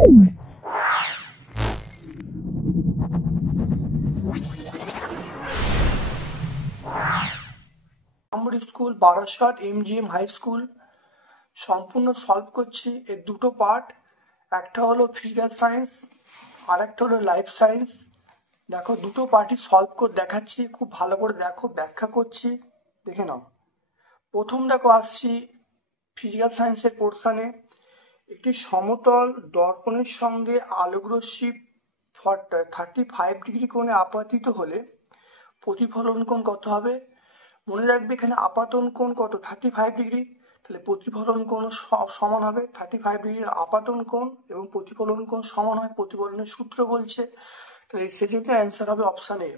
School Barasat MGM high school সম্পূর্ণ solve করছি। এর দুটো পার্ট, একটা হলো ফিগার সায়েন্স আর একটা হলো লাইফ সায়েন্স। দেখো দুটো পার্টই সলভ করে দেখাচ্ছি, খুব ভালো করে দেখো, ব্যাখ্যা করছি, দেখে নাও। প্রথম দেখো আসছি ফিজিক্যাল সায়েন্সের পোর্শনে। একটি সমতল দর্পণের সঙ্গে আলোকরশ্মি 35 ডিগ্রি কোণে আপতিত হলে প্রতিফলন কোণ কত হবে? মনে রাখবে এখানে আপাতন কোণ কত, 35 ডিগ্রি, তাহলে প্রতিফলন কোণ সমান হবে 35 ডিগ্রির আপাতন কোণ এবং প্রতিফলন কোণ সমান হয়, প্রতিফলনের সূত্র বলছে। তাহলে সেজন্য অ্যান্সার হবে অপশান এ।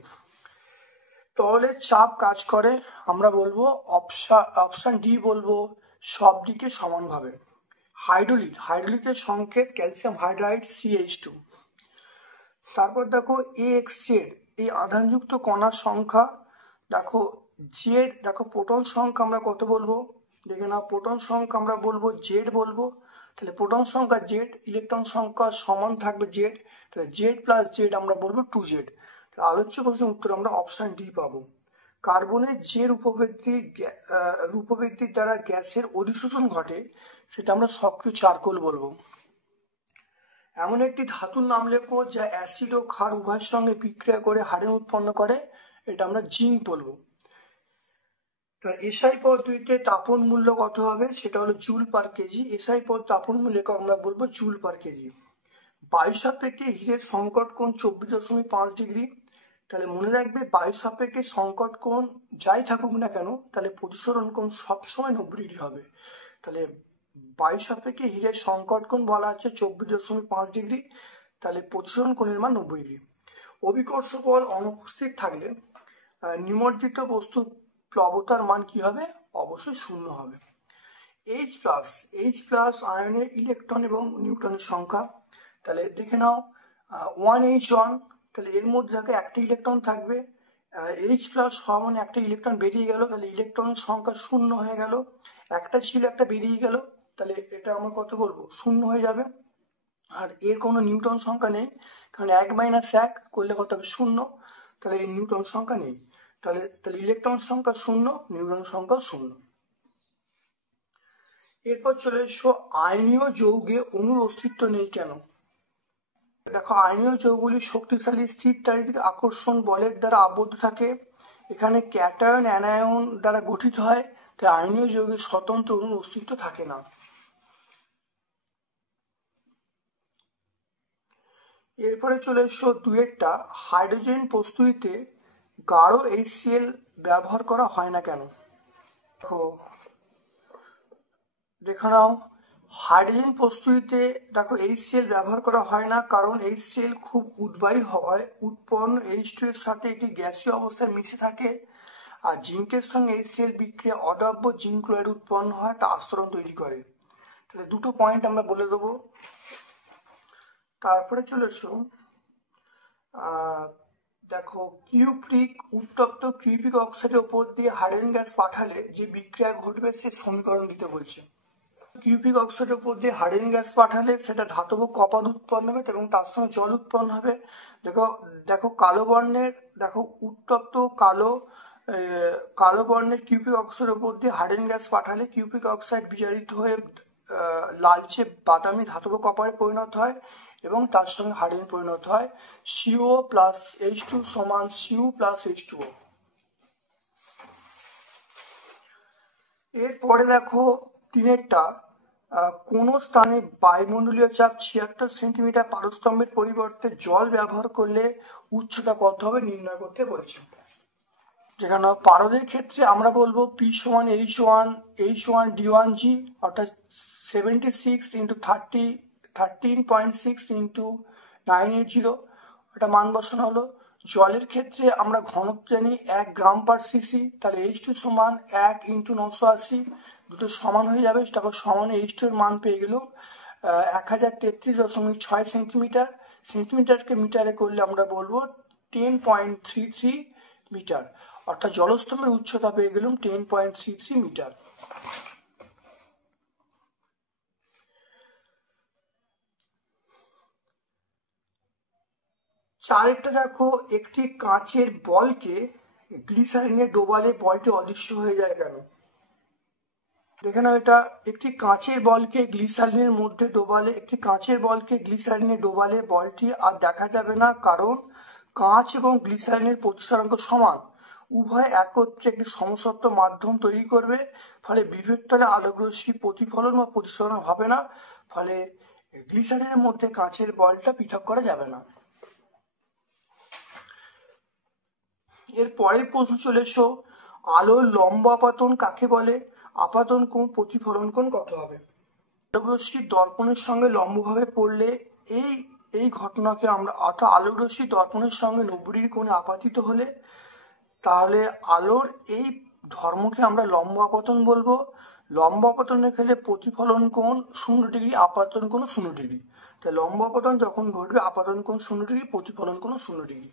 তরলের চাপ কাজ করে, আমরা বলবো অপশান ডি বলবো, সব দিকে সমানভাবে। হাইড্রোলিকের সংকেত ক্যালসিয়াম হাইড্রাইড CH2। তারপর দেখো AX এই আধানযুক্ত কণার সংখ্যা। দেখো জেড, দেখো প্রোটন সংখ্যা আমরা কত বলবো দেখে নাও। প্রোটন সংখ্যা আমরা বলবো জেড বলবো। তাহলে প্রোটন সংখ্যা জেড, ইলেকট্রন সংখ্যা সমান থাকবে জেড, তাহলে জেড প্লাস জেড আমরা বলবো 2Z। আলোচ্য প্রশ্নের উত্তর আমরা অপশান ডি পাবো। কার্বনের যে রূপবৃদ্ধির দ্বারা গ্যাসের অধিশোষণ ঘটে সেটা আমরা সক্রিয় চারকোল বলবো। এমন একটি ধাতুর নাম লেখো যা অ্যাসিড ও ক্ষার উভয়ের সঙ্গে বিক্রিয়া করে হারেন উৎপন্ন করে, এটা আমরা জিঙ্ক বলবো। এসআই পদ্ধতিতে তাপন মূল্য কত হবে, সেটা হলো joule per KG. SI Tapan মূল্য আমরা বলবো জুল পার কেজি। বায়ু সাপেক্ষে হীরের সংকট কোণ 24.5 ডিগ্রি। তাহলে মনে রাখবে বায়ু সাপেক্ষে সংকট কোণ যাই থাকুক না কেন, তাহলে প্রতিসরণ কোণ সবসময় 90 ডিগ্রি হবে। তাহলে বায়ু সাপেক্ষে হীরের সংকট কোণ বলা হচ্ছে 24.5 ডিগ্রি, তাহলে প্রতিসরণ কোণের মান 90 ডিগ্রি। অভিকর্ষ বল অনুপস্থিত থাকলে নিমজ্জিত বস্তুর প্লবতার মান কি হবে? অবশ্যই 0 হবে। H প্লাস আয়নের ইলেকট্রন এবং নিউটনের সংখ্যা। তাহলে দেখে নাও 1H1, তাহলে এর মধ্যে একটা ইলেকট্রন থাকবে। H প্লাস হওয়া মানে একটা ইলেকট্রন বেরিয়ে গেল, তাহলে ইলেকট্রনের সংখ্যা 0 হয়ে গেল। একটা ছিল, একটা বেরিয়ে গেল, তাহলে এটা আমরা কত বলবো? 0 হয়ে যাবে। আর এর কোনো নিউটন সংখ্যা নেই, কারণ 1 - 1 করলে কত হবে? 0, তাহলে এর নিউটন সংখ্যা নেই। তাহলে ইলেকট্রন সংখ্যা 0, নিউটন সংখ্যা 0। এরপর চলে এসো আয়নীয় যৌগে অণুর অস্তিত্ব নেই কেন। দেখো আয়নীয় যৌগগুলি শক্তিশালী স্থির চারিদিক আকর্ষণ বলের দ্বারা আবদ্ধ থাকে। এখানে ক্যাটায়ন অ্যানায়ন দ্বারা গঠিত হয়, তাই আয়নীয় যৌগের স্বতন্ত্র অণুর অস্তিত্ব থাকে না। এরপরে চলে এসো দুয়েরটা, হাইড্রোজেন প্রস্তুতিতে গাঢ় HCl ব্যবহার করা হয় না কেন। দেখো নাও, হাইড্রোজেন প্রস্তুতিতে দেখো HCl ব্যবহার করা হয় না, কারণ HCl খুব উদ্বায়ী হওয়ায় উৎপন্ন H2 এর সাথে একটি গ্যাসীয় অবস্থায় মিশে থাকে। আর জিঙ্কের সঙ্গে HCl বিক্রিয়া অদ্রাব্য জিঙ্ক ক্লোরাইড উৎপন্ন হয়, তা আস্তরণ তৈরি করে। তাহলে দুটো পয়েন্ট আমরা বলে দেবো। তারপরে চলে এসো দেখো উত্তপ্ত কিউবিক অক্সাইডের উপর দিয়ে হাইড্রোজেন গ্যাস পাঠালে যে বিক্রিয়া ঘটবে সে সমীকরণ দিতে বলছে। কিউবিক অক্সাইডের উপর দিয়ে হাইড্রোজেন গ্যাস পাঠালে সেটা ধাতব কপার উৎপন্ন হবে এবং তার সঙ্গে জল উৎপন্ন হবে। দেখো কালো বর্ণের, দেখো উত্তপ্ত কালো বর্ণের কিউবিক অক্সাইডের উপর দিয়ে হাইড্রোজেন গ্যাস পাঠালে কিউবিক অক্সাইড বিজারিত হয়ে লালচে বাদামি ধাতব কপারে পরিণত হয় এবং তার সঙ্গে হাইড্রোজেন পরিণত হয়। CO প্লাস H2 সমান Cu প্লাস H2O। এরপরে দেখো তিনেরটা, কোন স্থানে বায়ুমণ্ডলীয় চাপ 76 সেন্টিমিটার পারস্তম্ভের পরিবর্তে জল ব্যবহার করলে উচ্চতা কত হবে নির্ণয় করতে বলছে। যেখানে পারদের ক্ষেত্রে আমরা বলবো P সমান H1 D1G, অর্থাৎ 76 × 13.6 × 980, এটা মান বসানো হলো। জলের ক্ষেত্রে আমরা ঘনত্ব জানি 1 গ্রাম পার সিসি, তাহলে H2 সমান 1 × 980, দুটো সমান হয়ে যাবে। তারপর সমান H2 এর মান পেয়ে গেল 1033.6 সেন্টিমিটার। সেন্টিমিটারকে মিটারে করলে আমরা বলবো 10.33 মিটার, অর্থাৎ জলস্তম্ভের উচ্চতা পেয়ে গেলাম 10.33 মিটার। চারেরটা দেখো, একটি কাঁচের বলকে গ্লিসারিনে ডোবালে বলটি অদৃশ্য হয়ে যায় কেন? দেখে নাও, এটা একটি কাঁচের বলকে গ্লিসারিনের মধ্যে ডোবালে, একটি কাঁচের বলকে গ্লিসারিনে ডোবালে বলটি আর দেখা যাবে না, কারণ কাঁচ এবং গ্লিসারিনের প্রতিসরাঙ্ক সমান। উভয় একত্রে একটি সমসত্ব মাধ্যম তৈরি করবে, ফলে বিভেদতলে আলোকরশ্মি প্রতিফলন বা প্রতিসরণ হবে না, ফলে গ্লিসারিনের মধ্যে কাঁচের বলটা পৃথক করা যাবে না। এর পরের প্রশ্ন চলে এসো, আলোর লম্ব আপাতন কাকে বলে? আপাতন কোণ প্রতিফলন কোণ কত হবে? আলোকরশ্মি দর্পণের সঙ্গে লম্বভাবে পড়লে এই এই ঘটনাকে আমরা, অর্থাৎ আলোকরশ্মি দর্পণের সঙ্গে 90 ডিগ্রি কোণে আপাতিত হলে তাহলে আলোর এই ধর্মকে আমরা লম্ব আপতন বলবো। লম্ব আপতনের ক্ষেত্রে প্রতিফলন কোণ 0 ডিগ্রি, আপাতন কোণ 0 ডিগ্রি। তাই লম্ব আপতন যখন ঘটবে আপাতন কোণ 0 ডিগ্রি, প্রতিফলন কোণ 0 ডিগ্রি।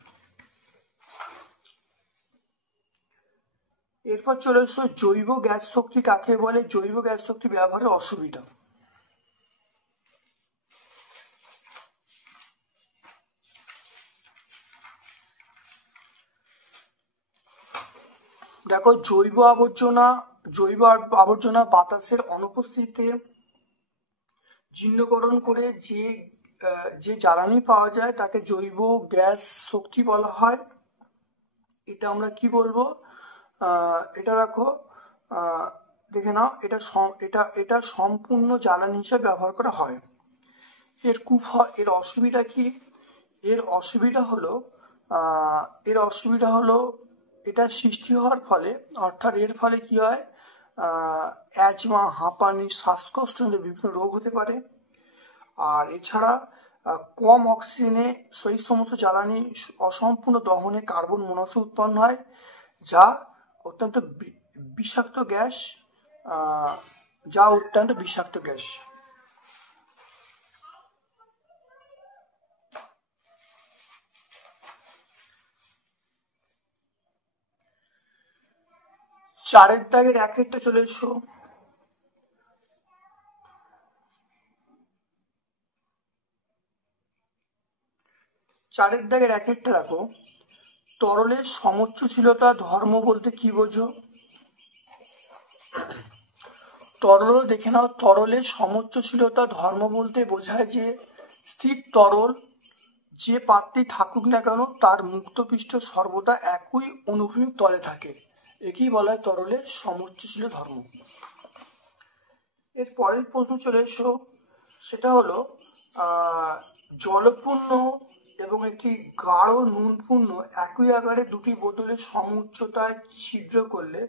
এরপর চলে এসো, জৈব গ্যাস শক্তি কাকে বলে? জৈব গ্যাস শক্তি ব্যবহারের অসুবিধা। দেখো, জৈব আবর্জনা বাতাসের অনুপস্থিতিতে জীর্ণকরণ করে যে জ্বালানি পাওয়া যায় তাকে জৈব গ্যাস শক্তি বলা হয়। এটা আমরা কি বলবো? এটা দেখো, দেখে নাও, এটা সম্পূর্ণ জ্বালানি হিসেবে ব্যবহার করা হয়। এর অসুবিধা কি? এর অসুবিধা হলো এটা সৃষ্টি হওয়ার ফলে, অর্থাৎ এর ফলে কি হয়, অ্যাজমা, হাঁপানি, শ্বাসকষ্ট, বিভিন্ন রোগ হতে পারে। আর এছাড়া কম অক্সিজেনে সেই সমস্ত জ্বালানি অসম্পূর্ণ দহনে কার্বন মনোক্সাইড উৎপন্ন হয়, যা অত্যন্ত বিষাক্ত গ্যাস। চারের দাগের একটা চলে এসো। চারের দাগের একটা রাখো, তরলের সমোচ্চশীলতা ধর্ম বলতে কি বোঝো? দেখে নাও, তরলের সমোচ্চশীলতা ধর্ম বলতে বোঝায় যে স্থির তরল যে পাত্রে থাকুক না কেন তার মুক্তপৃষ্ঠ সর্বদা একই অনুভূমিক তলে থাকে। একেই বলা হয় তরলের সমোচ্চশীল ধর্ম। এর পরের প্রশ্ন চলে এসো, সেটা হলো জলপূর্ণ এবং একটি গাঢ় নুনপূর্ণ একই আকারে দুটি বোতলের সমউচ্চতায় ছিদ্র করলে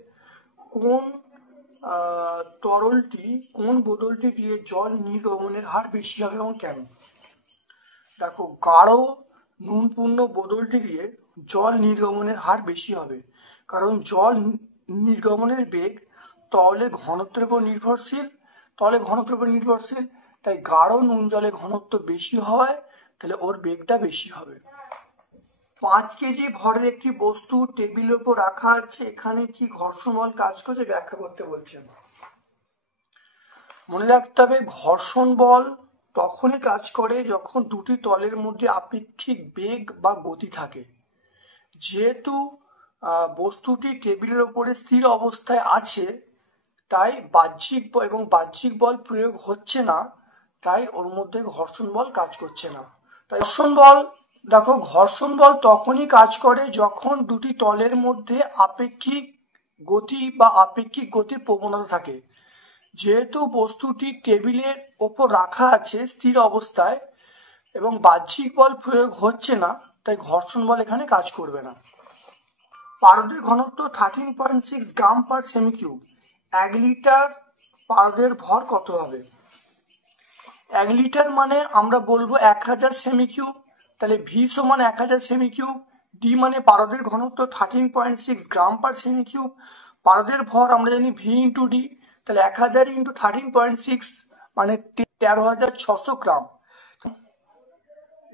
কোন বোতলটি দিয়ে জল নির্গমনের হার বেশি হবে এবং কেন? দেখো, গাঢ় নুনপূর্ণ বোতলটি দিয়ে জল নির্গমনের হার বেশি হবে, কারণ জল নির্গমনের বেগ তরলের ঘনত্বের উপর নির্ভরশীল। তাই গাঢ় নুন জলে ঘনত্ব বেশি হয়, তাহলে ওর বেগটা বেশি হবে। 5 কেজি ভরের একটি বস্তু টেবিলের উপর রাখা আছে, এখানে কি ঘর্ষণ বল কাজ করছে ব্যাখ্যা করতে বলছেন। মনে রাখতে হবে, ঘর্ষণ বল তখনই কাজ করে যখন দুটি তলের মধ্যে আপেক্ষিক বেগ বা গতি থাকে। যেহেতু বস্তুটি টেবিলের উপরে স্থির অবস্থায় আছে, তাই বাহ্যিক বল প্রয়োগ হচ্ছে না, তাই ওর মধ্যে ঘর্ষণ বল কাজ করছে না। তাই ঘর্ষণ বল তখনই কাজ করে যখন দুটি তলের মধ্যে আপেক্ষিক গতির প্রবণতা থাকে। যেহেতু বস্তুটি টেবিলের ওপর রাখা আছে স্থির অবস্থায় এবং বাহ্যিক বল প্রয়োগ হচ্ছে না, তাই ঘর্ষণ বল এখানে কাজ করবে না। পারদের ঘনত্ব 13.6 গ্রাম পার সেমি কিউব। 1 লিটার পারদের ভর কত হবে? 1 লিটার মানে আমরা বলবো 1000 সেমি কিউব, তাহলে ভি সমান 1000 সেমি কিউব, ডি মানে পারদের ঘনত্ব 13.6 গ্রাম পার সেমি কিউব, পারদের ভর আমরা জানি ভি ইন্টু ডি, তাহলে 1000 ইন্টু 13.6 মানে 13,600 গ্রাম।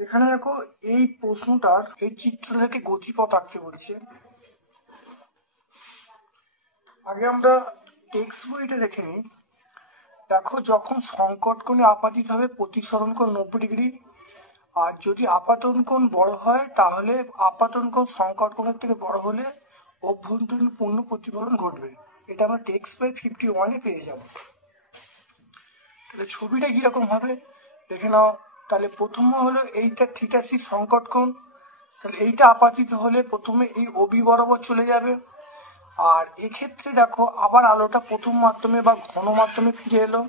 এখানে দেখো, এই প্রশ্নটার এই চিত্র থেকে গতিপথ আঁকতে বলছে। আগে আমরা টেক্সট বইটা দেখে নিই। দেখো, যখন সংকট কোণে আপাতিত হবে প্রতিসরণ কোণ 90 ডিগ্রি, আর যদি আপাতন কোণ বড় হয় তাহলে আপাতন কোণ সংকট কোণের থেকে বড় হলে অভ্যন্তরীণ পূর্ণ প্রতিফলন ঘটবে। এটা আমরা টেক্সট বই 51-এ পেয়ে যাব। তাহলে ছবিটা কিরকম হবে দেখে নাও। তাহলে প্রথম হলো এইটা থিটা সি সংকট কোণ, তাহলে এইটা আপাতিত হলে প্রথমে এই ওবি বরাবর চলে যাবে। আর এক্ষেত্রে দেখো আবার আলোটা প্রথম মাধ্যমে বা ঘন মাধ্যমে ফিরে এলো,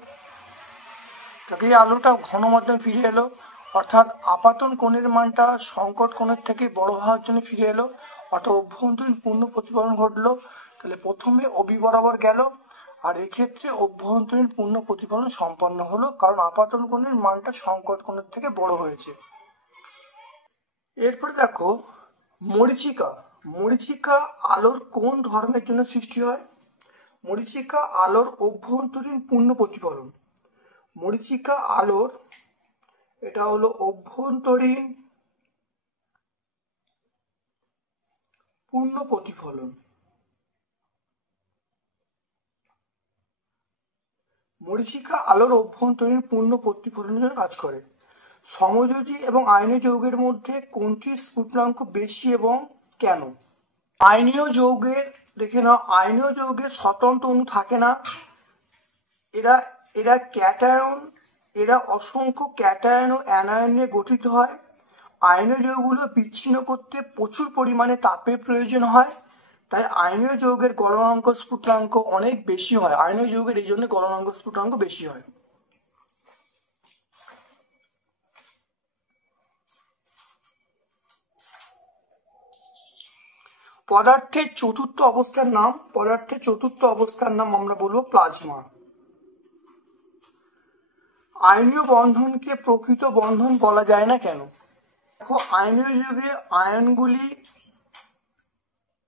এই আলোটা ঘন মাধ্যমে ফিরে এলো, অর্থাৎ আপাতন কোণের মানটা সংকট কোণের থেকে বড় হওয়ার জন্য ফিরে এলো, অর্থাৎ অভ্যন্তরীণ পূর্ণ প্রতিফলন ঘটলো। তাহলে প্রথমে ওবি বরাবর গেল, আর এক্ষেত্রে অভ্যন্তরীণ পূর্ণ প্রতিফলন সম্পন্ন হলো, কারণ আপাতন কোণের মানটা সংকট কোণের থেকে বড় হয়েছে। এরপরে দেখো মরীচিকা। মরীচিকা আলোর কোন ধর্মের জন্য সৃষ্টি হয়? মরীচিকা আলোর অভ্যন্তরীণ পূর্ণ প্রতিফলন। মরীচিকা আলোর এটা হলো অভ্যন্তরীণ পূর্ণ প্রতিফলন। মরীচিকা আলোর অভ্যন্তরীণ পূর্ণ প্রতিফলনের কাজ করে। সমযোজী এবং আয়নীয় যৌগের মধ্যে কোনটির স্ফুটনাঙ্ক বেশি এবং কেন? আয়নীয় যৌগের দেখে নাও, আয়নীয় যৌগের স্বতন্ত্র অণু থাকে না, এরা এরা ক্যাটায়ন, এরা অসংখ্য ক্যাটায়ন ও অ্যানায়ন নিয়ে গঠিত হয়। আয়নীয় যৌগগুলো বিচ্ছিন্ন করতে প্রচুর পরিমাণে তাপের প্রয়োজন হয়, তাই আয়নীয় যৌগের গলনাঙ্ক স্ফুটনাঙ্ক অনেক বেশি হয়। আয়নীয় যৌগের এই জন্য গলনাঙ্ক স্ফুটনাঙ্ক বেশি হয়। পদার্থের চতুর্থ অবস্থার নাম, পদার্থের চতুর্থ অবস্থার নাম আমরা বলবো প্লাজমা। আয়নীয় বন্ধনকে প্রকৃত বন্ধন বলা যায় না কেন? দেখো আয়নীয় যৌগে আয়নগুলি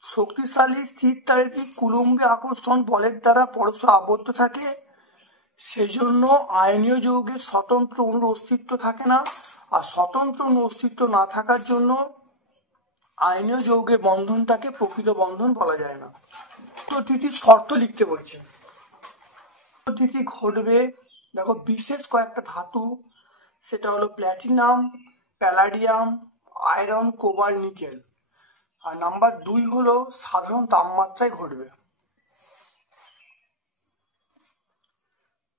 শক্তিশালী স্থিরতারিতিক কুলম্বে আকর্ষণ বলের দ্বারা পরস্পর আবদ্ধ থাকে, সেই জন্য আয়নীয় যৌগের স্বতন্ত্র অণুর অস্তিত্ব থাকে না। আর স্বতন্ত্র অণুর অস্তিত্ব না থাকার জন্য আয়নীয় যৌগের বন্ধনটাকে প্রকৃত বন্ধন বলা যায় না। পদ্ধতিটি শর্ত লিখতে বলছে। পদ্ধতি ঘটবে দেখো বিশেষ কয়েকটা ধাতু, সেটা হলো platinum, palladium, iron, cobalt, nickel. আর নাম্বার 2 হলো সাধারণ তাপমাত্রায় ঘটবে।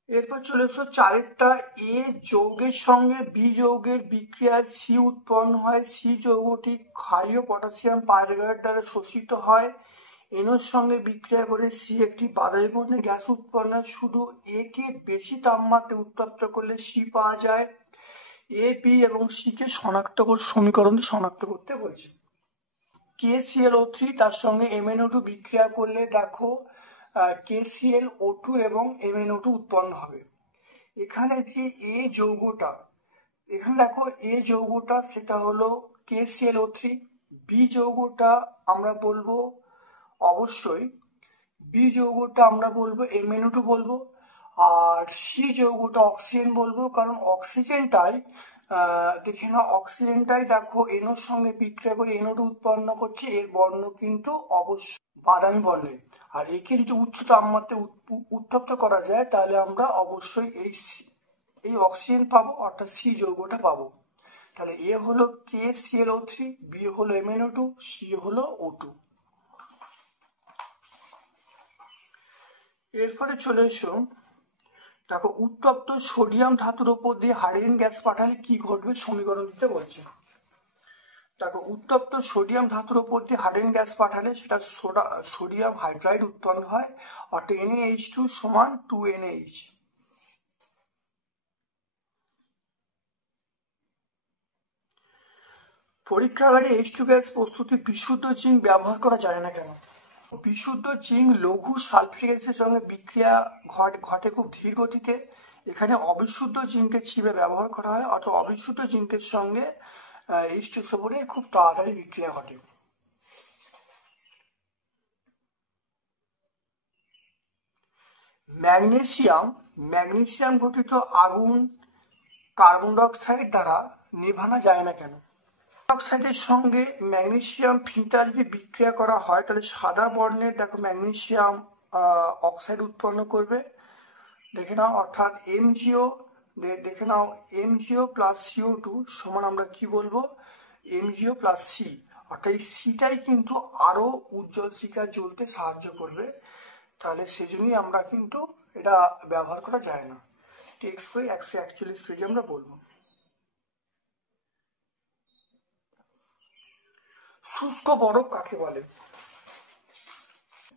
এরপর চলে এসো 4টা। এ যৌগের সঙ্গে বি যৌগের বিক্রিয়ায় সি উৎপন্ন হয়। সি যৌগটি ক্ষারীয় পটাশিয়াম পাইরুভেট দ্বারা শোষিত হয়। এনোর সঙ্গে বিক্রিয়া করে সি একটি বাদামি বর্ণের গ্যাস উৎপন্ন হয়। শুধু এ কে বেশি তাপমাত্রায় উত্তপ্ত করলে সি পাওয়া যায়। এ, বি এবং সি কে সমীকরণ শনাক্ত করতে বলছে। KClO3 তার সঙ্গে MnO2 বিক্রিয়া করলে দেখো KClO2 এবং MnO2 উৎপন্ন হবে। এখানে যে এ যৌগটা, এখানে দেখো এ যৌগটা সেটা হলো KClO3, বি যৌগটা আমরা বলবো অবশ্যই বি যৌগটা আমরা বলবো MnO2 বলবো, আর সি যৌগটা অক্সিজেন বলবো, কারণ অক্সিজেনটাই দেখে না, অক্সিজেনটাই দেখো এনোর সঙ্গে বিক্রিয়া করে NO2 উৎপন্ন করছে, এর বর্ণ কিন্তু অবশ্যই বাদামি বর্ণের। আর একে যদি উচ্চ তাপমাত্রায় উত্তপ্ত করা যায় তাহলে আমরা অবশ্যই এই অক্সিজেন পাবো, অর্থাৎ সি যৌগটা পাবো। তাহলে এ হলো KClO3, বি হলো MnO2, সি হলো O2। এরপরে চলে এসো দেখো উত্তপ্ত সোডিয়াম ধাতুর উপর দিয়ে হাইড্রোজেন গ্যাস পাঠালে কি ঘটবে সমীকরণ দিতে বলছে। দেখো উত্তপ্ত সোডিয়াম ধাতুর উপর দিয়ে হাইড্রোজেন গ্যাস পাঠালে সেটা সোডিয়াম হাইড্রাইড উৎপন্ন হয়, অর্থাৎ NaH2 সমান 2NaH। পরীক্ষাগারে H2 গ্যাস প্রস্তুতি বিশুদ্ধ জিঙ্ক ব্যবহার করা যায় না কেন? বিশুদ্ধ জিঙ্ক লঘু সালফিউরিক অ্যাসিডের সঙ্গে বিক্রিয়া ঘটে খুব ধীর গতিতে। এখানে অবিশুদ্ধ জিঙ্কের চিবে ব্যবহার করা হয়, অর্থাৎ অবিশুদ্ধ জিঙ্কের সঙ্গে H2SO4 খুব তাড়াতাড়ি বিক্রিয়া ঘটে। ম্যাগনেসিয়াম ঘটিত আগুন কার্বন ডাই অক্সাইড দ্বারা নেভানো যায় না কেন? অক্সাইডের সঙ্গে ম্যাগনেসিয়াম ফিতা যদি বিক্রিয়া করা হয় তাহলে সাদা বর্ণের দেখো ম্যাগনেসিয়াম অক্সাইড উৎপন্ন করবে, দেখে নাও, অর্থাৎ MgO দেখে নাও MgO প্লাস CO2 সমান আমরা কি বলবো, MgO প্লাস C। অর্থাৎ এই সিটাই কিন্তু আরো উজ্জ্বল শিখা জ্বলতে সাহায্য করবে, তাহলে সেজন্যই আমরা কিন্তু এটা ব্যবহার করা যায় না। টেক্সট বই 141 পেজে আমরা বলবো। শুষ্ক বরফ কাকে বলে?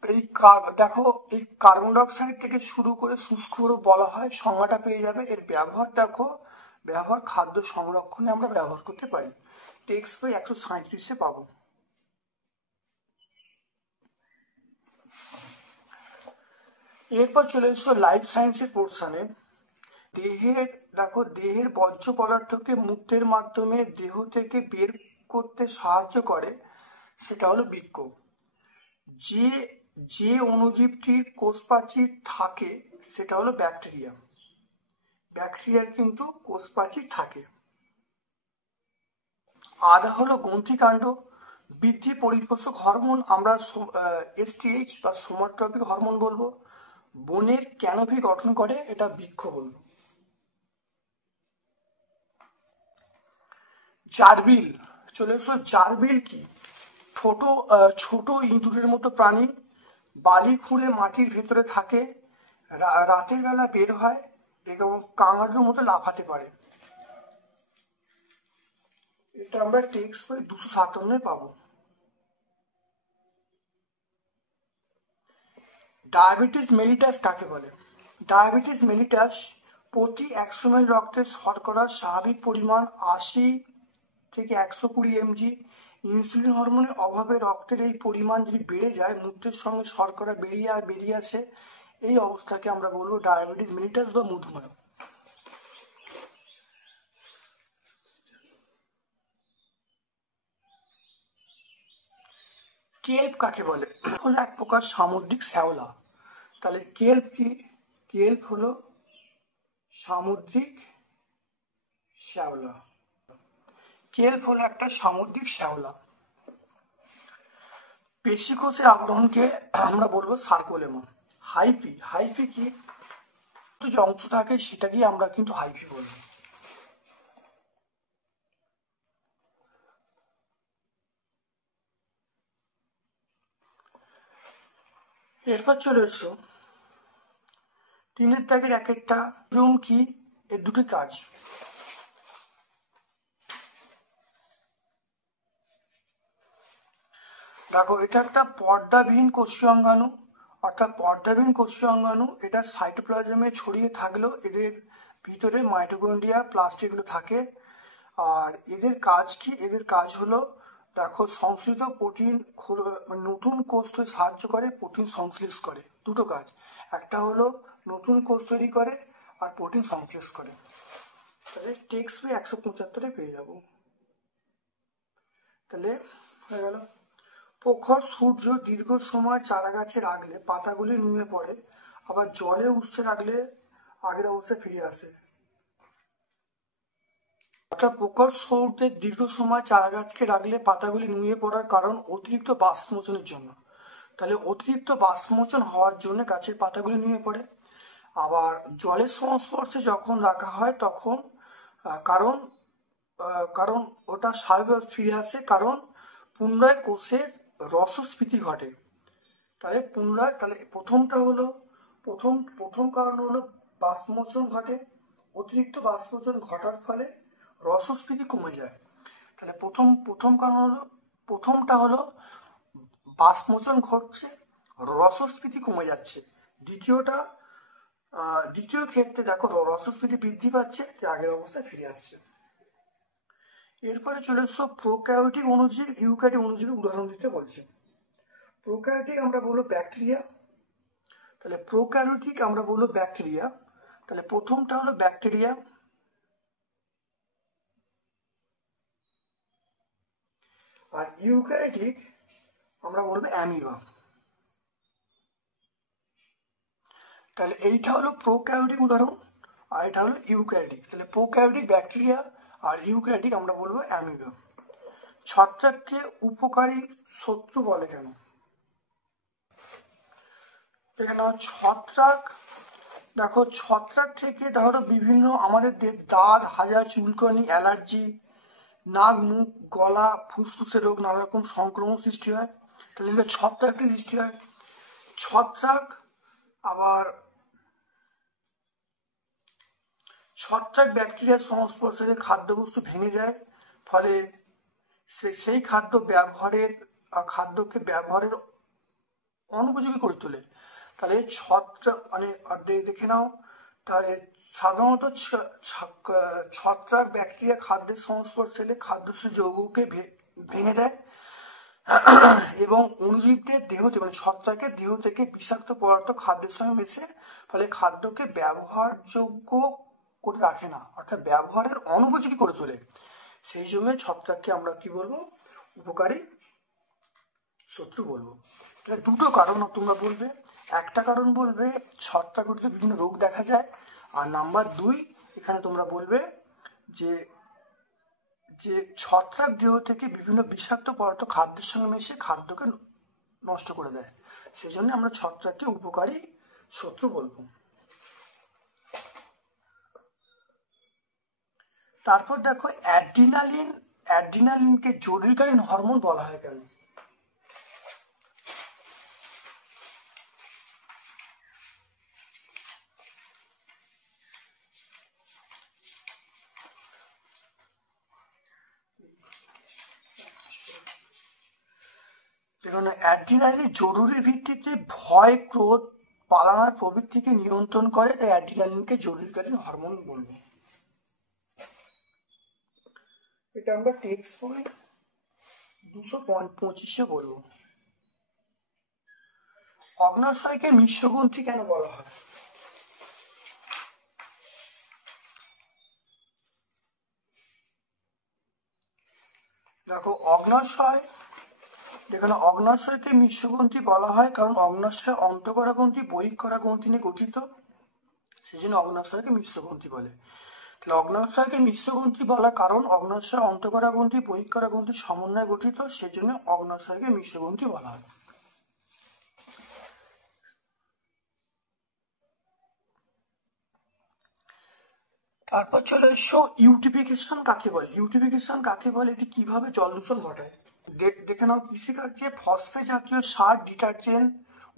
এই দেখো, এই কার্বন ডাইঅক্সাইড থেকে শুরু করে শুষ্ক বরফ বলা হয়, সংজ্ঞাটা পেয়ে যাবে। এর ব্যবহার দেখো, ব্যবহার খাদ্য সংরক্ষণে আমরা ব্যবহার করতে পারি। টেক্সট বই 137-এ পাবো। এরপর চলে এসো লাইফ সায়েন্সের পোর্শনে। দেহের বর্জ্য পদার্থকে মূত্রের মাধ্যমে দেহ থেকে বের করতে সাহায্য করে, সেটা হলো বৃক্ক। যে অণুজীবটির কোষপ্রাচীর থাকে সেটা হলো ব্যাকটেরিয়া। ব্যাকটেরিয়ার কিন্তু কোষপ্রাচীর থাকে। আদা হলো গ্রন্থিকাণ্ড। বৃদ্ধি পরিপোষক হরমোন আমরা STH বা সোমাটোট্রপিক হরমোন বলবো। বনের ক্যানোপি গঠন করে, এটা বৃক্ষ বলবো। জারবিল চলে এসো। জারবিল কি? ছোট ইঁদুরের মতো প্রাণী, বালি খুঁড়ে মাটির ভেতরে থাকে, রাতের বেলা বের হয় এবং কাঙারুর মতো লাফাতে পারে। এটা আমরা টেক্সট বই 257 পাবো। ডায়াবেটিস মেলিটাস কাকে বলে? ডায়াবেটিস মেলিটাস প্রতি 100 ml রক্তে শর্করার স্বাভাবিক পরিমাণ 80 থেকে 120 mg। ইনসুলিন হরমোনের অভাবে রক্তের এই পরিমাণ যদি বেড়ে যায়, মূত্রের সঙ্গে শর্করা বেরিয়ে আসে, এই অবস্থাকে আমরা বলবো ডায়াবেটিস মেলিটাস বা মধুমেহ। কেল্প কাকে বলে? হলো এক প্রকার সামুদ্রিক শ্যাওলা। তাহলে কেল্প কি? কেল্প হলো সামুদ্রিক শ্যাওলা। কেল্প হলো একটা সামুদ্রিক শ্যাওলা। পেশিকোষের আবরণকে আমরা বলবো সার্কোলেমা। হাইফি কি? যে অংশ থাকে সেটাকে আমরা কিন্তু হাইফি বলবো। এরপর চলে এসো 3 দাগের এক একটা রুম কি, এর দুটি কাজ। দেখো, এটা একটা পর্দাবিহীন কোষীয় অঙ্গাণু। অর্থাৎ পর্দাবিহীন কোষীয় অঙ্গাণু, এটা সাইটোপ্লাজমে ছড়িয়ে থাকলেও এদের ভিতরে মাইটোকন্ড্রিয়া প্লাস্টিকগুলো থাকে। আর এদের কাজ কি? এদের কাজ হলো, দেখো, সংশ্লিষ্ট প্রোটিন নতুন কোষ তৈরি সাহায্য করে, প্রোটিন সংশ্লেষ করে। দুটো কাজ, একটা হলো নতুন কোষ তৈরি করে আর প্রোটিন সংশ্লেষ করে। তাহলে টেক্সট বই 175-এ পেয়ে যাবো। তাহলে হয়ে গেল। প্রখর সূর্য দীর্ঘ সময় চারা গাছে রাখলে পাতাগুলি নুয়ে পড়ে, আবার জলে উৎসে রাখলে আগের অবস্থায় ফিরে আসে। অর্থাৎ প্রখর সূর্যের দীর্ঘ সময় চারা গাছকে রাখলে পাতাগুলি নুয়ে পড়ার কারণ অতিরিক্ত বাষ্পমোচনের জন্য। তাহলে অতিরিক্ত বাষ্পমোচন হওয়ার জন্য গাছের পাতাগুলি নুয়ে পড়ে। আবার জলের সংস্পর্শে যখন রাখা হয় তখন কারণ ওটা স্বাভাবিক ফিরে আসে, কারণ পুনরায় কোষের রসস্ফীতি ঘটে। তাহলে প্রথম কারণ হলো বাষ্পমোচন ঘটে। অতিরিক্ত বাষ্পমোচন ঘটার ফলে রসস্ফীতি কমে যায়। তাহলে প্রথমটা হলো বাষ্পমোচন ঘটছে, রসস্ফীতি কমে যাচ্ছে। দ্বিতীয় ক্ষেত্রে দেখো রসস্ফীতি বৃদ্ধি পাচ্ছে, আগের অবস্থায় ফিরে আসছে। এরপরে চলে এসো প্রোক্যারিওটিক অণুজীব, ইউক্যারিওটিক অণুজীবের উদাহরণ দিতে বলছে। প্রোক্যারিওটিক আমরা বলবো ব্যাকটেরিয়া। তাহলে প্রোক্যারিওটিক আমরা বলবো ব্যাকটেরিয়া। তাহলে প্রথমটা হলো ব্যাকটেরিয়া। আর ইউক্যারিওটিক আমরা বলবো অ্যামিবা। তাহলে এইটা হলো প্রোক্যারিওটিক উদাহরণ, আর এটা হলো ইউক্যারিওটিক। তাহলে প্রোক্যারিওটিক ব্যাকটেরিয়া আর ইউক্যারিওটিক আমরা বলবো অ্যামিবা। ছত্রাককে উপকারী শত্রু বলে কেন? এখানে ছত্রাক দেখো ছত্রাক থেকে ধরো বিভিন্ন আমাদের দাঁত, হাজা, চুলকানি, অ্যালার্জি, নাক, মুখ, গলা, ফুসফুসের রোগ, নানা রকম সংক্রমণ সৃষ্টি হয়। তাহলে এগুলো ছত্রাকের সৃষ্টি হয়। ছত্রাক আবার ছত্রাক ব্যাকটেরিয়ার সংস্পর্শে খাদ্যবস্তু ভেঙে যায়, ফলে সেই খাদ্যকে ব্যবহারের অনুপযোগী করে তোলে। তাহলে ছত্রাক মানে দেখে নাও, তাহলে সাধারণত ছত্রাক ব্যাকটেরিয়া খাদ্যের সংস্পর্শে এলে খাদ্যশস্য যৌগকে ভেঙে দেয় এবং অণুজীবদের দেহ থেকে মানে ছত্রাকের দেহ থেকে বিষাক্ত পদার্থ খাদ্যের সঙ্গে মেশে ফলে খাদ্যকে ব্যবহারযোগ্য করে রাখে না, অর্থাৎ ব্যবহারের অনুপযোগী করে তোলে। সেই জন্য ছত্রাককে আমরা কি বলবো, উপকারী শত্রু বলবো। এটা দুটো কারণ তোমরা বলবে। একটা কারণ বলবে ছত্রাক ঘটিত বিভিন্ন রোগ দেখা যায়, আর নাম্বার 2 এখানে তোমরা বলবে যে যে ছত্রাক দেহ থেকে বিভিন্ন বিষাক্ত পদার্থ খাদ্যের সঙ্গে মিশে খাদ্যকে নষ্ট করে দেয়। সেই জন্য আমরা ছত্রাককে উপকারী শত্রু বলবো। তারপর দেখো অ্যাড্রিনালিনকে জরুরিকালীন হরমোন বলা হয় কেন? দেখুন, অ্যাড্রিনালিন জরুরি ভিত্তিতে ভয়, ক্রোধ, পালানোর প্রবৃত্তিকে নিয়ন্ত্রণ করে, তাই অ্যাড্রিনালিনকে জরুরিকালীন হরমোন বলবো। এটা আমরা টেক্সট বই 225-এ বলবো। অগ্ন্যাশয়কে মিশ্রগ্রন্থি কেন বলা হয়? দেখো অগ্ন্যাশয়কে মিশ্রগ্রন্থি বলা হয় কারণ অগ্ন্যাশয় অন্তঃকরা গ্রন্থি, বহিঃকরা গ্রন্থি নিয়ে গঠিত, সেই জন্য অগ্ন্যাশয়কে মিশ্রগ্রন্থি বলে। তাহলে অগ্ন্যাশয়কে মিশ্রগ্রন্থি বলার কারণ অগ্ন্যাশয় অন্তঃকরা গ্রন্থি, বহিঃকরা গ্রন্থির সমন্বয়ে গঠিত, সেই জন্য অগ্ন্যাশয়কে মিশ্রগ্রন্থি বলা হয়। তারপর চলে এসো ইউটিফিকেশন কাকে বলে। ইউটিফিকেশন কাকে বলে, এটি কিভাবে জল দূষণ ঘটায়? দেখে নাও, কৃষিকার্যে ফসফেট জাতীয় সার, ডিটারজেন্ট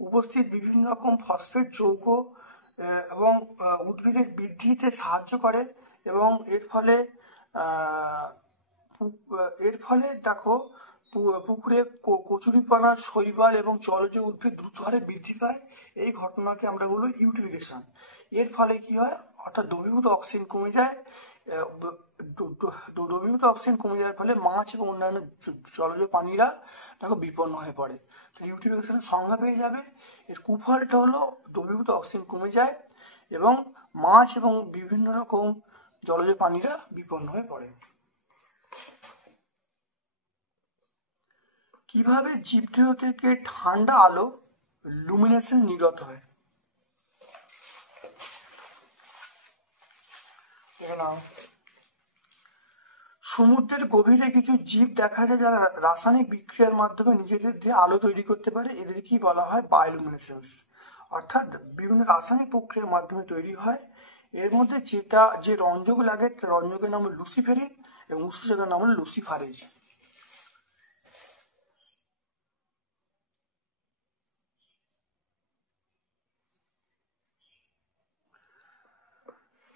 উপস্থিত বিভিন্ন রকম ফসফেট যৌগ এবং উদ্ভিদের বৃদ্ধিতে সাহায্য করে এবং এর ফলে দেখো পুকুরে কচুরিপানা, শৈবাল এবং জলজ উদ্ভিদ দ্রুত হারে বৃদ্ধি পায়। এই ঘটনাকে আমরা বলবো ইউটিফিকেশন। এর ফলে কি হয়, অর্থাৎ দ্রবীভূত অক্সিজেন কমে যায়। দ্রবীভূত অক্সিজেন কমে যাওয়ার ফলে মাছ এবং অন্যান্য জলজ প্রাণীরা দেখো বিপন্ন হয়ে পড়ে। ইউটিফিকেশনের সংজ্ঞা পেয়ে যাবে। এর কুফলটা হলো দ্রবীভূত অক্সিজেন কমে যায় এবং মাছ এবং বিভিন্ন রকম জলজ প্রাণীরা বিপন্ন হয়ে পড়ে। কিভাবে জীবদেহ থেকে ঠান্ডা আলো লুমিনেসেন্স নির্গত হয়? সমুদ্রের গভীরে কিছু জীব দেখা যায় যারা রাসায়নিক বিক্রিয়ার মাধ্যমে নিজেদের দিয়ে আলো তৈরি করতে পারে, এদের কি বলা হয়, বায়োলুমিনেসেন্স। অর্থাৎ বিভিন্ন রাসায়নিক প্রক্রিয়ার মাধ্যমে তৈরি হয়। এর মধ্যে যে রঞ্জক লাগে রঞ্জকের নাম হল লুসিফেরিন এবং উৎসেচকের নাম হল লুসিফারেজ।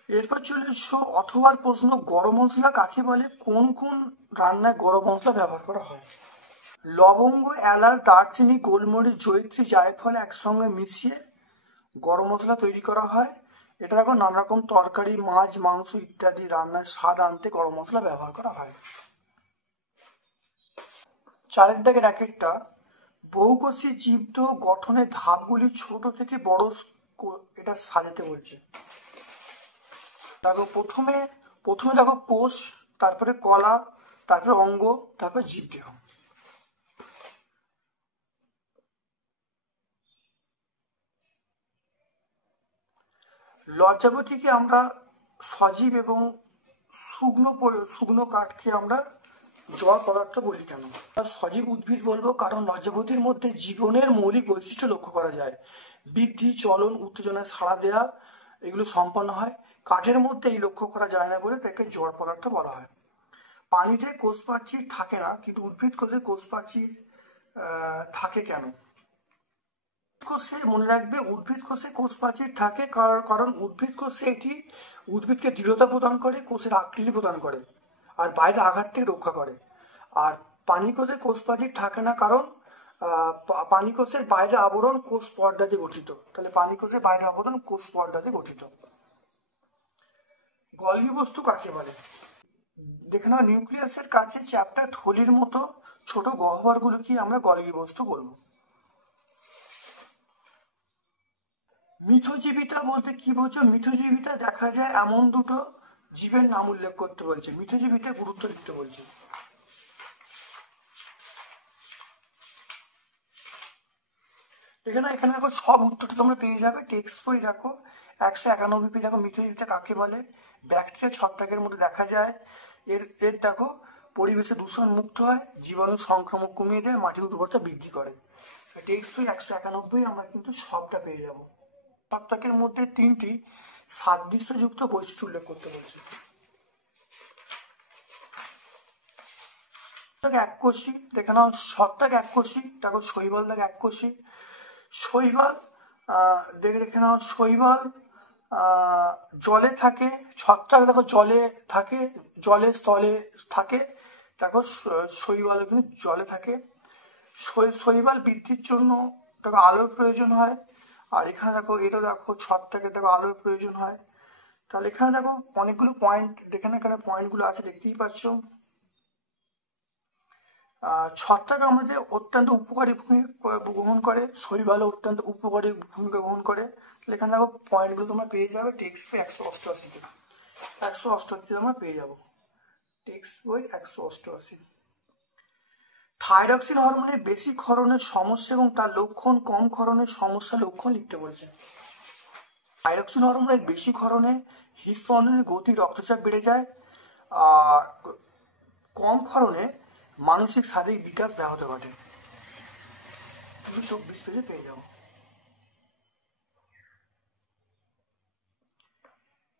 এরপর চলে এসো অথবার প্রশ্ন, গরম মশলা কাকে বলে? কোন কোন রান্নায় গরম মশলা ব্যবহার করা হয়? লবঙ্গ, এলাচ, দারচিনি, গোলমরিচ, জয়িত্রী, জায়ফল একসঙ্গে মিশিয়ে গরম মশলা তৈরি করা হয়। এটা এখন নানা রকম তরকারি, মাছ, মাংস ইত্যাদি রান্নার স্বাদ আনতে গরম মশলা ব্যবহার করা হয়। 4 দাগের একটা, বহুকোষী জীবদেহ গঠনের ধাপগুলি ছোট থেকে বড় এটা সাজাতে বলছে। দেখো প্রথমে দেখো কোষ, তারপরে কলা, তারপরে অঙ্গ, তারপরে জীবদেহ। লজ্জাবতীকে আমরা সজীব এবং শুকনো কাঠকে আমরা জল পদার্থ বলি কেন? সজীব উদ্ভিদ বলবো কারণ লজ্জাবতীর মধ্যে জীবনের মৌলিক বৈশিষ্ট্য লক্ষ্য করা যায়। বৃদ্ধি, চলন, উত্তেজনায় সাড়া দেয়া এগুলো সম্পন্ন হয়। কাঠের মধ্যে এই লক্ষ্য করা যায় না বলে তাকে জড় পদার্থ বলা হয়। পানিতে কোষ প্রাচীর থাকে না, কিন্তু উদ্ভিদ কোষে কোষ প্রাচীর থাকে কেন? কোষে মনে রাখবে, উদ্ভিদ কোষে কোষ প্রাচীর থাকে কারণ উদ্ভিদ কোষে এটি উদ্ভিদকে দৃঢ়তা প্রদান করে, কোষের আকৃতি প্রদান করে, আর বাইরে আঘাত থেকে রক্ষা করে। আর পানি কোষে কোষ প্রাচীর থাকে না কারণ পানি কোষের বাইরে আবরণ কোষ পর্দা দিয়ে গঠিত। তাহলে পানি কোষের বাইরে আবরণ কোষ পর্দা দিয়ে গঠিত। গলগী বস্তু কাকে বলে? দেখে নাও, নিউক্লিয়াসের কাছে চ্যাপ্টার থলির মতো ছোট গহ্বরগুলোকে আমরা গলগী বস্তু বলবো। মিথজীবিতা বলতে কি বোঝো? মিথজীবিতা দেখা যায় এমন দুটো জীবের নাম উল্লেখ করতে বলছে, মিথজীবিতা গুরুত্ব দিতে বলছে। এখানে দেখো সব উত্তরটা তোমরা পেয়ে যাবে, টেক্সট বই দেখো 191 পেয়ে। দেখো মিথজীবিতা কাকে বলে? ব্যাকটেরিয়া ছত্রাকের মধ্যে দেখা যায়। এর দেখো পরিবেশে দূষণ মুক্ত হয়, জীবাণু সংক্রমণ কমিয়ে দেয়, মাটির উর্বরতা বৃদ্ধি করে। টেক্সট বই 191 আমরা কিন্তু সবটা পেয়ে যাবো। ছত্রাকের মধ্যে 3টি সাদৃশ্যযুক্ত বৈশিষ্ট্য উল্লেখ করতে বলছে। এককোষী, দেখে নাও ছত্রাক এককোষী। দেখো শৈবাল দেখো এককোষী। শৈবাল দেখে নাও, শৈবাল জলে থাকে। ছত্রাক দেখো জলে থাকে, জলের স্থলে থাকে। দেখো শৈবাল কিন্তু জলে থাকে। শৈবাল বৃদ্ধির জন্য দেখো আলোর প্রয়োজন হয়। আর এখানে দেখো এটা দেখো ছত্রাকের দেখো আলোর প্রয়োজন হয়। তাহলে এখানে দেখো অনেকগুলো পয়েন্ট, এখানে পয়েন্টগুলো আছে, দেখতেই পাচ্ছ। ছত্রাক আমাদের অত্যন্ত উপকারী ভূমিকা গ্রহণ করে, শৈবালও অত্যন্ত উপকারী ভূমিকা গ্রহণ করে। তাহলে এখানে দেখো পয়েন্টগুলো তোমরা পেয়ে যাবে টেক্সট বই 188-তে। 188 আমরা পেয়ে যাবো টেক্সট বই 188। থাইরক্সিন হরমোনের বেশি ক্ষরণের সমস্যা এবং তার লক্ষণ, কম ক্ষরণের সমস্যা লক্ষণ লিখতে বলছে। থাইরক্সিন হরমোনের বেশি ক্ষরণে হৃদস্পন্দনের গতি, রক্তচাপ বেড়ে যায়। আর কম ক্ষরণে মানসিক শারীরিক বিকাশ ব্যাহত ঘটে। 224 পেজে পেয়ে যাবো।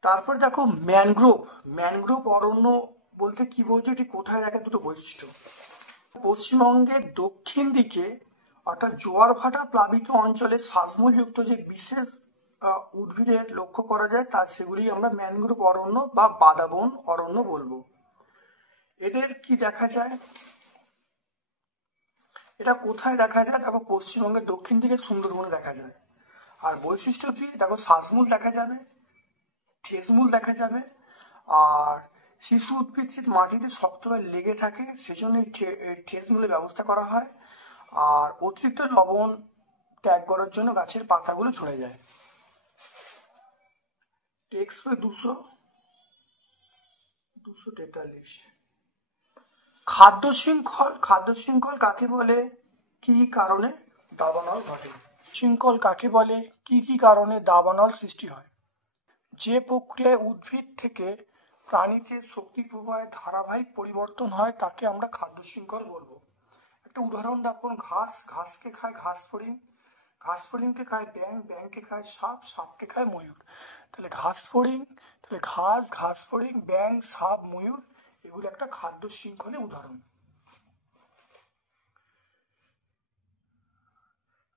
তারপর দেখো ম্যানগ্রোভ অরণ্য বলতে কি বলছে, এটি কোথায় দেখা? দুটো বৈশিষ্ট্য। পশ্চিমবঙ্গের দক্ষিণ দিকে অর্থাৎ জোয়ার ভাটা প্লাবিত অঞ্চলে শ্বাসমূলযুক্ত যে বিশেষ উদ্ভিদের লক্ষ্য করা যায়, তা সেগুলি আমরা ম্যানগ্রোভ অরণ্য বা বাদাবন অরণ্য বলবো। এদের কি দেখা যায়? এটা কোথায় দেখা যায়? দেখো পশ্চিমবঙ্গের দক্ষিণ দিকে সুন্দরবনে দেখা যায়। আর বৈশিষ্ট্য কি? দেখো শ্বাসমূল দেখা যাবে, ঠেসমূল দেখা যাবে। আর শিশু উদ্ভিদ মাটিতে শক্তভাবে লেগে থাকে, সেজন্য ঠেসমূলের ব্যবস্থা করা হয়। আর অতিরিক্ত লবণ ত্যাগ করার জন্য গাছের পাতাগুলো ঝরে যায়। টেক্সট বই 243। খাদ্য শৃঙ্খল কাকে বলে? কি কারণে দাবানল ঘটে? শৃঙ্খল কাকে বলে? কি কারণে দাবানল সৃষ্টি হয়? যে প্রক্রিয়ায় উদ্ভিদ থেকে প্রাণীতে শক্তি প্রবাহে ধারাবাহিক পরিবর্তন হয় তাকে আমরা খাদ্য শৃঙ্খল বলবো। একটা উদাহরণ দেখো, ঘাসকে খায় ঘাসফড়িংকে খায় ব্যাঙকে খায় সাপকে খায় ময়ূর। তাহলে ঘাসফড়িং, ব্যাঙ, সাপ, ময়ূর এগুলো একটা খাদ্য শৃঙ্খলের উদাহরণ।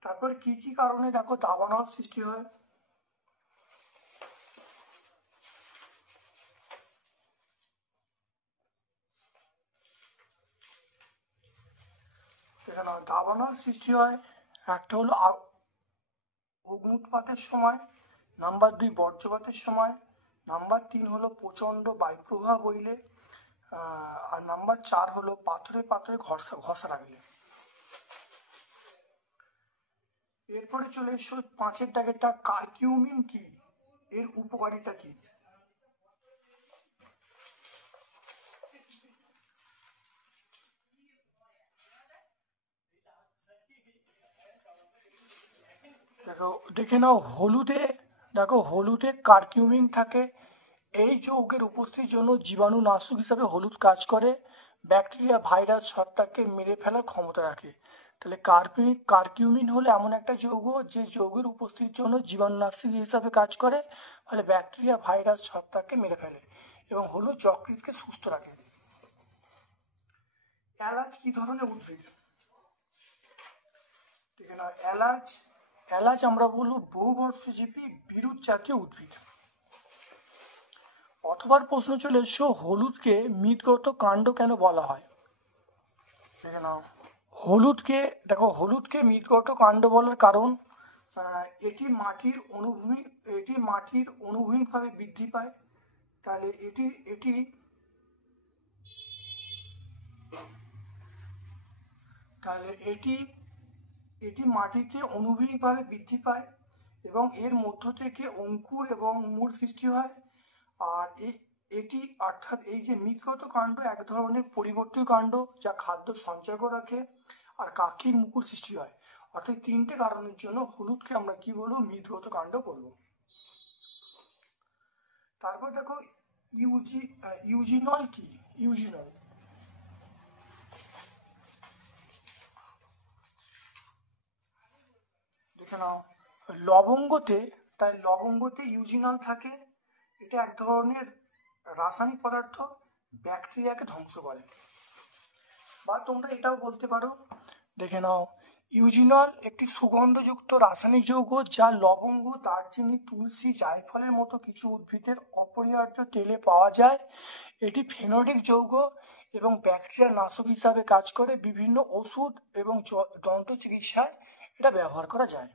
তারপর কি কারণে দেখো দাবানল সৃষ্টি হয়? এখানে দাবানল সৃষ্টি হয়, একটা হলো অগ্নুৎপাতের সময়, নাম্বার 2 বজ্রপাতের সময়, নাম্বার 3 হলো প্রচন্ড বায়ুপ্রবাহ বইলে, আর নাম্বার 4 হলো পাথরে ঘষা লাগলে। এরপরে চলে এসো 5-এর দাগেরটা, কারকিউমিন কি, এর উপকারিতা কি? দেখে নাও হলুদে কারকিউমিন থাকে। এই যৌগের উপস্থিতির জন্য জীবাণুনাশক হিসাবে হলুদ কাজ করে, ব্যাকটেরিয়া, ভাইরাস, ছত্রাককে মেরে ফেলার ক্ষমতা রাখে। তাহলে কারকিউমিন হলো এমন একটা যৌগ যে যৌগের উপস্থিতির জন্য জীবাণুনাশক হিসাবে কাজ করে, ফলে ব্যাকটেরিয়া, ভাইরাস, ছত্রাককে মেরে ফেলে এবং হলুদ যকৃৎকে সুস্থ রাখে। এলাচ কি ধরনের উদ্ভিদ? দেখে নাও, এলাচ আমরা বলবো বহুবর্ষজীবী বিরুৎ জাতীয় উদ্ভিদ। অথবা প্রশ্ন চলে এসো, হলুদকে মৃৎগত কাণ্ড কেন বলা হয়? দেখে নাও, হলুদকে মৃৎগত কাণ্ড বলার কারণ এটি মাটির অনুভূমিকভাবে বৃদ্ধি পায়। তাহলে এটি মাটিতে অনুভূমিকভাবে বৃদ্ধি পায় এবং এর মধ্য থেকে অঙ্কুর এবং মূল সৃষ্টি হয়। আর অর্থাৎ এই যে মৃৎগত কাণ্ড এক ধরনের পরিবর্তিত কাণ্ড যা খাদ্য সঞ্চয় করে রাখে আর কাক্ষিক মুকুল সৃষ্টি হয়। অর্থাৎ তিনটে কারণের জন্য হলুদকে আমরা কি বলবো? মৃৎগত কাণ্ড বলবো। তারপর দেখো, ইউজিনল কি? ইউজিনল দেখে নাও, লবঙ্গতে ইউজিনল থাকে। এটা এক ধরনের রাসায়নিক পদার্থ, ব্যাকটেরিয়াকে ধ্বংস করে। বা তোমরা এটাও বলতে পারো, দেখে নাও, ইউজিনল একটি সুগন্ধযুক্ত রাসায়নিক যৌগ যা লবঙ্গ, দারচিনি, তুলসী, জায়ফলের মতো কিছু উদ্ভিদের অপরিহার্য তেলে পাওয়া যায়। এটি ফেনোলিক যৌগ এবং ব্যাকটেরিয়া নাশক হিসাবে কাজ করে। বিভিন্ন ওষুধ এবং দন্ত চিকিৎসায় এটা ব্যবহার করা যায়।